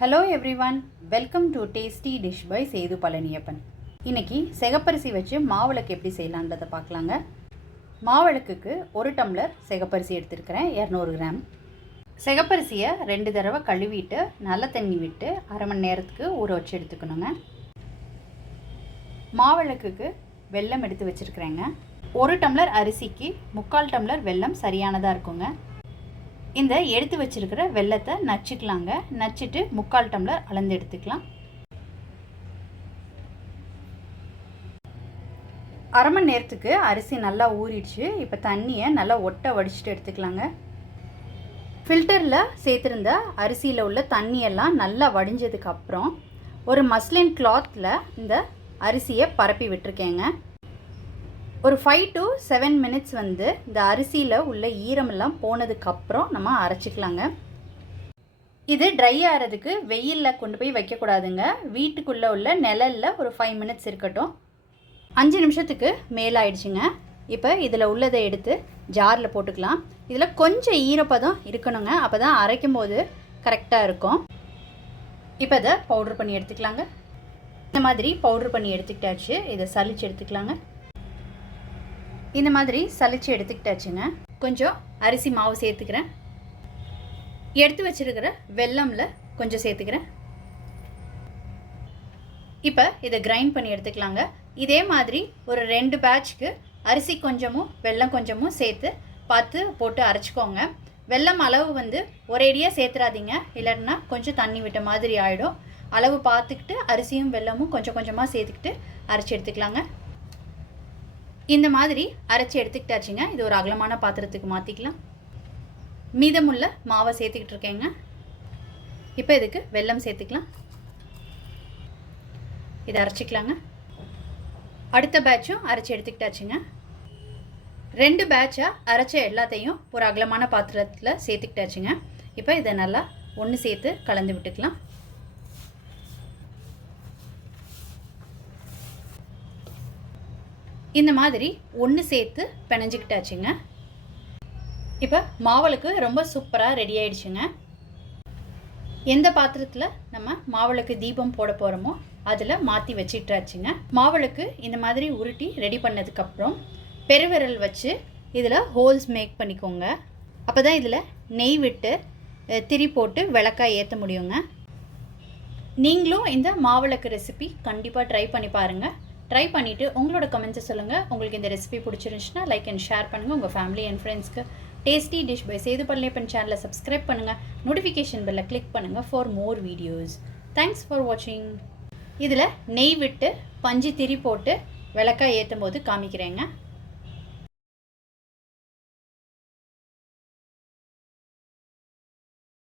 Hello everyone welcome to tasty dish by Sethu Palaniappan இன்னைக்கு சிகப்பரிசி வச்சு மாவிளக்கு எப்படி செய்யலான்றதை பார்க்கலாங்க. மாவிளக்குக்கு ஒரு டம்ளர் சிகப்பரிசி எடுத்துருக்கிறேன் இரநூறு கிராம். சிகப்பரிசியை ரெண்டு தடவை கழுவிட்டு நல்ல தண்ணி விட்டு அரை மணி நேரத்துக்கு ஊற வச்சு எடுத்துக்கணுங்க. மாவிளக்குக்கு வெல்லம் எடுத்து வச்சுருக்கிறேங்க. ஒரு டம்ளர் அரிசிக்கு முக்கால் டம்ளர் வெல்லம் சரியானதாக இருக்குங்க. இந்த எடுத்து வச்சிருக்கிற வெள்ளத்தை நச்சுக்கலாங்க. நச்சுட்டு முக்கால் டம்ளர் அளந்து எடுத்துக்கலாம். அரை மணி நேரத்துக்கு அரிசி நல்லா ஊறிடுச்சு. இப்போ தண்ணியை நல்லா ஒட்ட வடிச்சிட்டு எடுத்துக்கலாங்க. ஃபில்டரில் சேர்த்துருந்த அரிசியில் உள்ள தண்ணியெல்லாம் நல்லா வடிஞ்சதுக்கப்புறம் ஒரு மஸ்லின் கிளாத்தில் இந்த அரிசியை பரப்பி விட்டுருக்கேங்க. ஒரு ஃபைவ் டு செவன் மினிட்ஸ் வந்து இந்த அரிசியில் உள்ள ஈரமெல்லாம் போனதுக்கப்புறம் நம்ம அரைச்சிக்கலாங்க. இது ட்ரை ஆகிறதுக்கு வெயிலில் கொண்டு போய் வைக்கக்கூடாதுங்க. வீட்டுக்குள்ளே உள்ள நிழலில் ஒரு ஃபைவ் மினிட்ஸ் இருக்கட்டும். அஞ்சு நிமிஷத்துக்கு மேலாயிடுச்சுங்க. இப்போ இதில் உள்ளதை எடுத்து ஜாரில் போட்டுக்கலாம். இதில் கொஞ்சம் ஈரப்பதம் இருக்கணுங்க. அப்போ தான் அரைக்கும் போது கரெக்டாக இருக்கும். இப்போ இதை பவுட்ரு பண்ணி எடுத்துக்கலாங்க. இந்த மாதிரி பவுட்ரு பண்ணி எடுத்துக்கிட்டாச்சு. இதை சளிச்சு எடுத்துக்கலாங்க. இந்த மாதிரி சலிச்சு எடுத்துக்கிட்டாச்சுங்க. கொஞ்சம் அரிசி மாவு சேர்த்துக்கிறேன். எடுத்து வச்சுருக்கிற வெள்ளமில் கொஞ்சம் சேர்த்துக்கிறேன். இப்போ இதை கிரைண்ட் பண்ணி எடுத்துக்கலாங்க. இதே மாதிரி ஒரு ரெண்டு பேட்ச்க்கு அரிசி கொஞ்சமும் வெல்லம் கொஞ்சமும் சேர்த்து பார்த்து போட்டு அரைச்சிக்கோங்க. வெல்லம் அளவு வந்து ஒரேடியாக சேர்த்துறாதீங்க. இல்லைன்னா கொஞ்சம் தண்ணி விட்ட மாதிரி ஆகிடும் அளவு பார்த்துக்கிட்டு அரிசியும் வெல்லமும் கொஞ்சம் கொஞ்சமாக சேர்த்துக்கிட்டு அரைச்சி எடுத்துக்கலாங்க. இந்த மாதிரி அரைச்சி எடுத்துக்கிட்டாச்சுங்க. இது ஒரு அகலமான பாத்திரத்துக்கு மாற்றிக்கலாம் மீதமுள்ள மாவை சேர்த்துக்கிட்டு இருக்கேங்க. இப்போ இதுக்கு வெல்லம் சேர்த்துக்கலாம். இதை அரைச்சிக்கலாங்க. அடுத்த பேட்சும் அரைச்சி எடுத்துக்கிட்டாச்சுங்க. ரெண்டு பேட்சாக அரைச்ச எல்லாத்தையும் ஒரு அகலமான பாத்திரத்தில் சேர்த்துக்கிட்டாச்சுங்க. இப்போ இதை நல்லா ஒன்று சேர்த்து கலந்து விட்டுக்கலாம். இந்த மாதிரி ஒன்று சேர்த்து பிணைஞ்சிக்கிட்டாச்சுங்க. இப்போ மாவளுக்கு ரொம்ப சூப்பராக ரெடி ஆயிடுச்சுங்க. எந்த பாத்திரத்தில் நம்ம மாவளுக்கு தீபம் போட போகிறோமோ அதில் மாற்றி வச்சிட்டாச்சுங்க. மாவளுக்கு இந்த மாதிரி உருட்டி ரெடி பண்ணதுக்கப்புறம் பெருவிரல் வச்சு இதில் ஹோல்ஸ் மேக் பண்ணிக்கோங்க. அப்போ தான் இதில் நெய் விட்டு திரி போட்டு விளக்காய் ஏற்ற முடியுங்க. நீங்களும் இந்த மாவிளக்கு ரெசிபி கண்டிப்பாக ட்ரை பண்ணி பாருங்கள் ட்ரை பண்ணிவிட்டு உங்களோட கமெண்ட்ஸை சொல்லுங்கள் உங்களுக்கு இந்த ரெசிபி பிடிச்சிருந்துச்சுன்னா லைக் அண்ட் ஷேர் பண்ணுங்கள் உங்கள் ஃபேமிலி அண்ட் ஃப்ரெண்ட்ஸ்க்கு tasty dish by Sethu Palaniappan சேனலை சப்ஸ்கிரைப் பண்ணுங்கள் நோட்டிஃபிகேஷன் பெல்லை கிளிக் பண்ணுங்கள் for more videos thanks for வாட்சிங் இதில் நெய் விட்டு பஞ்சு திரி போட்டு விளக்காய் ஏற்றும் போது காமிக்கிறேங்க.